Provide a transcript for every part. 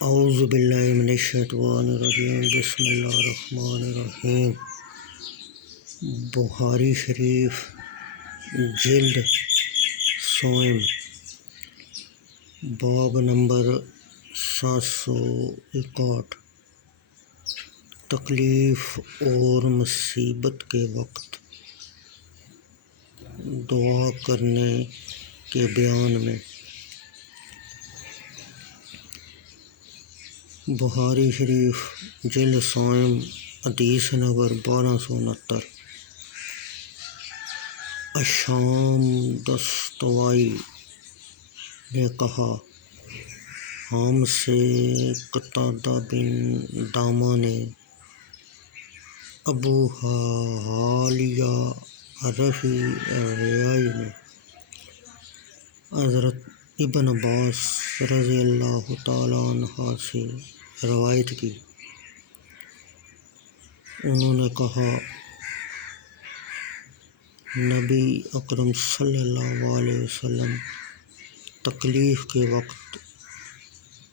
اعوذ باللہ من الشیطان الرجیم بسم اللہ الرحمن الرحیم۔ بخاری شریف جلد سوم باب نمبر 761 تکلیف اور مصیبت کے وقت دعا کرنے کے بیان میں۔ بخاری شریف جلد سوم حدیث نمبر 1269۔ الشام دستوائی نے کہا، ہم سے قتادہ بن دامہ نے، ابو حالیہ رفیعی نے حضرت ابن عباس رضی اللہ تعالیٰ عنہ سے روایت کی۔ انہوں نے کہا، نبی اکرم صلی اللہ علیہ وسلم تکلیف کے وقت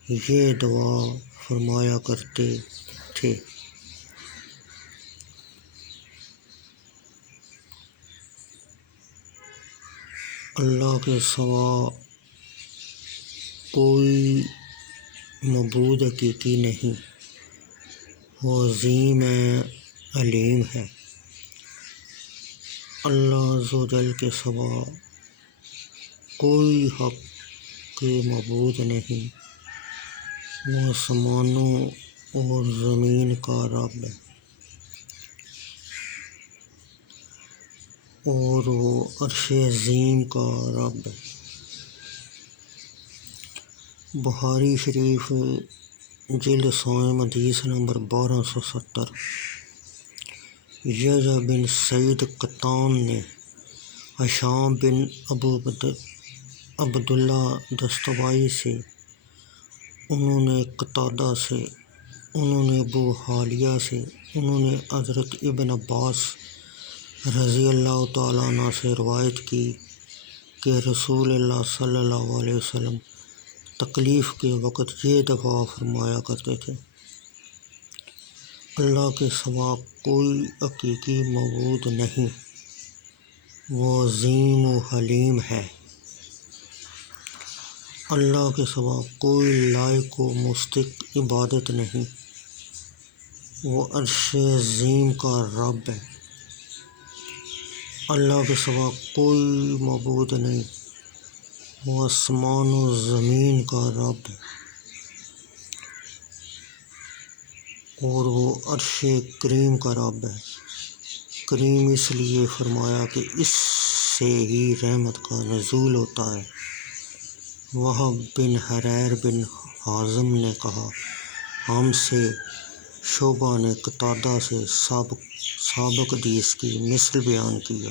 یہ دعا فرمایا کرتے تھے، اللہ کے سوا کوئی معبود حقیقی نہیں، وہ عظیم علیم ہے۔ اللہ عز و جل کے سوا کوئی حق کے معبود نہیں، وہ آسمانوں اور زمین کا رب ہے، اور وہ عرش عظیم کا رب ہے۔ بخاری شریف جلد سوم حدیث نمبر 1270۔ یحییٰ بن سعید قطان نے ہشام بن عبداللہ دستوائی سے، انہوں نے قتادہ سے، انہوں نے ابو حالیہ سے، انہوں نے حضرت ابن عباس رضی اللہ تعالیٰ عنہ سے روایت کی کہ رسول اللہ صلی اللہ علیہ وسلم تکلیف کے وقت یہ دعا فرمایا کرتے تھے، اللہ کے سوا کوئی حقیقی معبود نہیں، وہ عظیم و حلیم ہے۔ اللہ کے سوا کوئی لائق و مستحق عبادت نہیں، وہ عرش عظیم کا رب ہے۔ اللہ کے سوا کوئی معبود نہیں، وہ آسمان و زمین کا رب ہے، اور وہ عرش کریم کا رب ہے۔ کریم اس لیے فرمایا کہ اس سے ہی رحمت کا نزول ہوتا ہے۔ وہب بن حریر بن حازم نے کہا، ہم سے شعبہ نے قتادہ سے سابق حدیث کی مثل بیان کیا۔